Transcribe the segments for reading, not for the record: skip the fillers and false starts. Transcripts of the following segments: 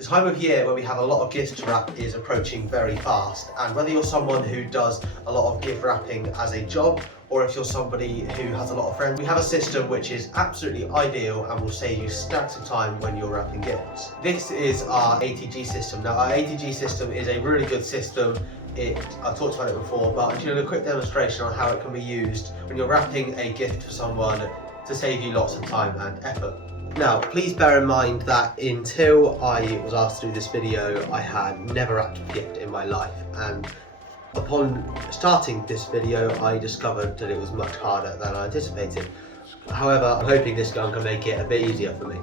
The time of year where we have a lot of gifts to wrap is approaching very fast, and whether you're someone who does a lot of gift wrapping as a job, or if you're somebody who has a lot of friends, we have a system which is absolutely ideal and will save you stacks of time when you're wrapping gifts. This is our ATG system. Now, our ATG system is a really good system. I've talked about it before, but I'm doing a quick demonstration on how it can be used when you're wrapping a gift for someone to save you lots of time and effort. Now, please bear in mind that until I was asked to do this video, I had never wrapped a gift in my life, and upon starting this video, I discovered that it was much harder than I anticipated. However, I'm hoping this gun can make it a bit easier for me.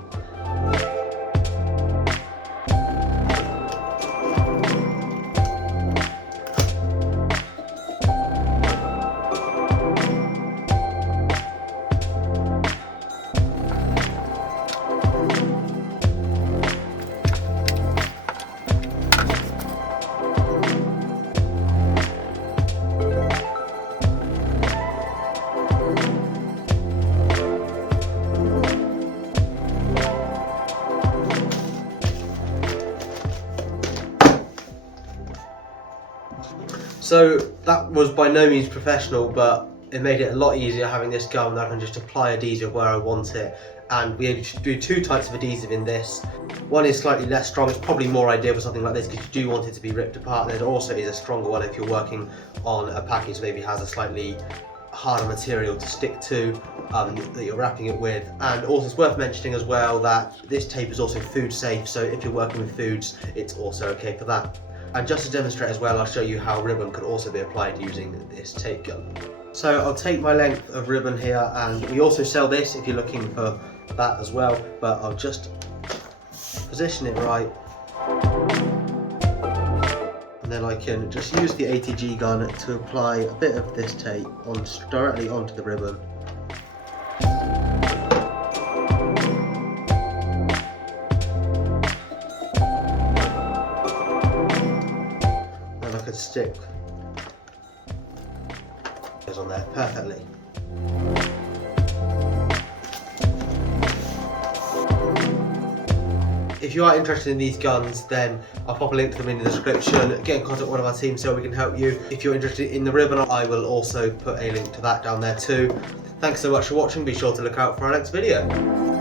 So that was by no means professional, but it made it a lot easier having this gun that I can just apply adhesive where I want it. And we do two types of adhesive in this. One is slightly less strong. It's probably more ideal for something like this because you do want it to be ripped apart. There also is a stronger one if you're working on a package that maybe has a slightly harder material to stick to that you're wrapping it with. And also it's worth mentioning as well that this tape is also food safe, so if you're working with foods, it's also okay for that. And just to demonstrate as well, I'll show you how ribbon could also be applied using this tape gun. So I'll take my length of ribbon here, and we also sell this if you're looking for that as well, but I'll just position it right. And then I can just use the ATG gun to apply a bit of this tape directly onto the ribbon. Stick goes on there perfectly. If you are interested in these guns, then I'll pop a link to them in the description. Get in contact with one of our team so we can help you. If you're interested in the ribbon, I will also put a link to that down there too. Thanks so much for watching. Be sure to look out for our next video.